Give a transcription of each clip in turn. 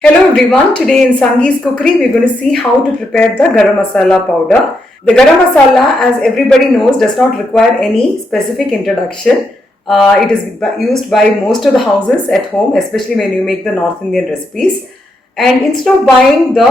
Hello everyone, today in Sangee's Cookery we're going to see how to prepare the garam masala powder. The garam masala, as everybody knows, does not require any specific introduction. It is used by most of the houses at home, especially when you make the North Indian recipes. And instead of buying the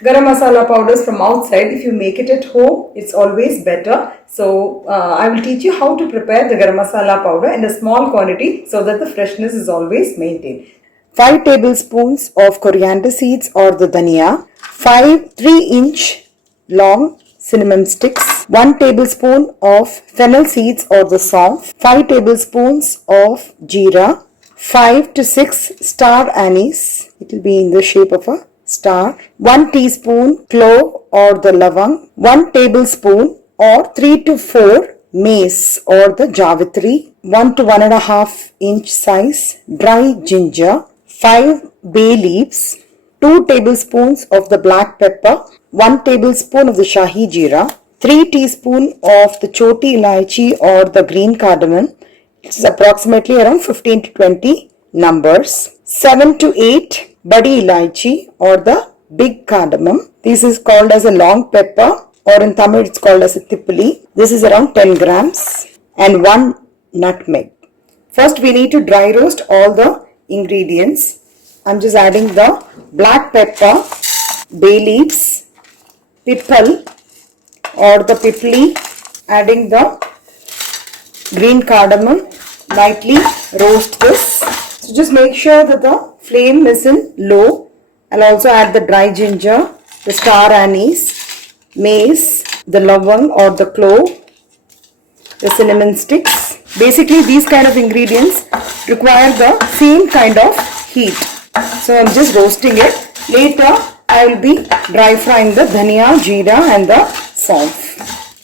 garam masala powders from outside, if you make it at home, it's always better. So I will teach you how to prepare the garam masala powder in a small quantity so that the freshness is always maintained. 5 tablespoons of coriander seeds or the dhania, 5 3-inch long cinnamon sticks, 1 tablespoon of fennel seeds or the saunf, 5 tablespoons of jeera, 5 to 6 star anise, it will be in the shape of a star, 1 teaspoon clove or the lavang, 1 tablespoon or 3 to 4 mace or the javitri, 1 to 1.5 inch size dry ginger, 5 bay leaves, 2 tablespoons of the black pepper, 1 tablespoon of the shahi jeera, 3 teaspoons of the choti ilaichi or the green cardamom, which is approximately around 15 to 20 numbers, 7 to 8 badi ilaichi or the big cardamom. This is called as a long pepper, or in Tamil it's called as a tippali. This is around 10 grams, and 1 nutmeg. First we need to dry roast all the ingredients. I'm just adding the black pepper, bay leaves, pipal or the pipli, adding the green cardamom, lightly roast this. So just make sure that the flame is in low. I'll also add the dry ginger, the star anise, mace, the lavang or the clove, the cinnamon sticks. Basically these kind of ingredients require the same kind of heat. So I'm just roasting it. Later I will be dry frying the dhania, jeera and the saunf.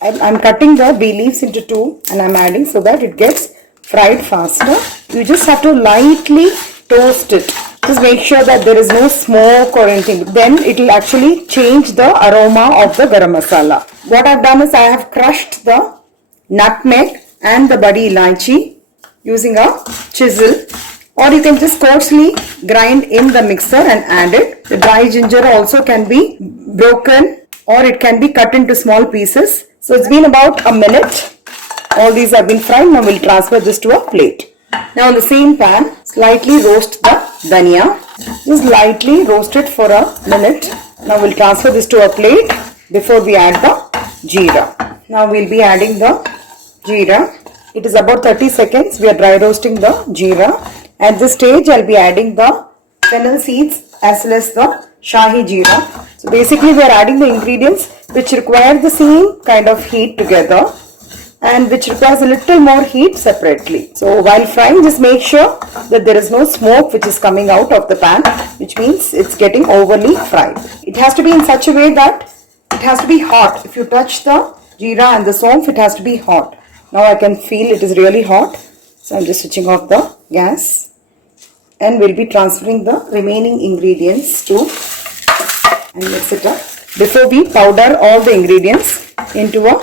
I'm cutting the bay leaves into 2 and I'm adding so that it gets fried faster. You just have to lightly toast it. Just make sure that there is no smoke or anything. Then it will actually change the aroma of the garam masala. What I've done is I have crushed the nutmeg and the badi ilaichi using a chisel, or you can just coarsely grind in the mixer and add it. The dry ginger also can be broken or it can be cut into small pieces. So it's been about a minute. All these have been fried. Now we'll transfer this to a plate. Now on the same pan, slightly roast the dhania. Just lightly roast it for a minute. Now we'll transfer this to a plate before we add the jeera. Now we'll be adding the jeera. It is about 30 seconds. We are dry roasting the jeera. At this stage, I'll be adding the fennel seeds as well as the shahi jeera. So basically, we are adding the ingredients which require the same kind of heat together and which requires a little more heat separately. So while frying, just make sure that there is no smoke which is coming out of the pan, which means it's getting overly fried. It has to be in such a way that it has to be hot. If you touch the jeera and the saunf, it has to be hot. Now I can feel it is really hot. So I'm just switching off the gas. And we'll be transferring the remaining ingredients to and mix it up. Before we powder all the ingredients into a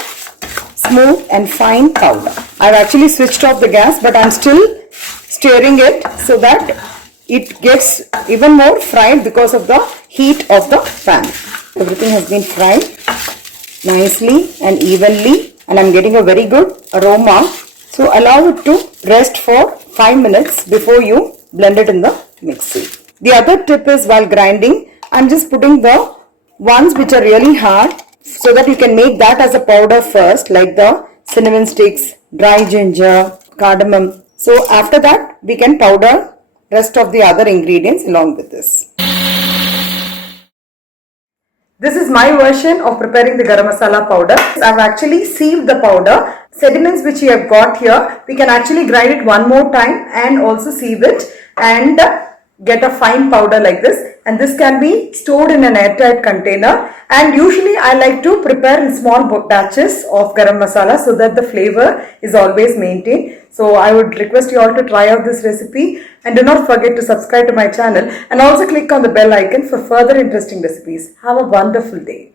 smooth and fine powder. I've actually switched off the gas, but I'm still stirring it so that it gets even more fried because of the heat of the pan. Everything has been fried nicely and evenly, and I'm getting a very good aroma. So allow it to rest for 5 minutes before you blend it in the mixie. The other tip is while grinding, I'm just putting the ones which are really hard so that you can make that as a powder first, like the cinnamon sticks, dry ginger, cardamom. So after that, we can powder rest of the other ingredients along with this. This is my version of preparing the garam masala powder. I've actually sieved the powder. Sediments which you have got here, we can actually grind it one more time and also sieve it and get a fine powder like this. And this can be stored in an airtight container. And usually I like to prepare in small batches of garam masala so that the flavor is always maintained. So I would request you all to try out this recipe and do not forget to subscribe to my channel and also click on the bell icon for further interesting recipes. Have a wonderful day.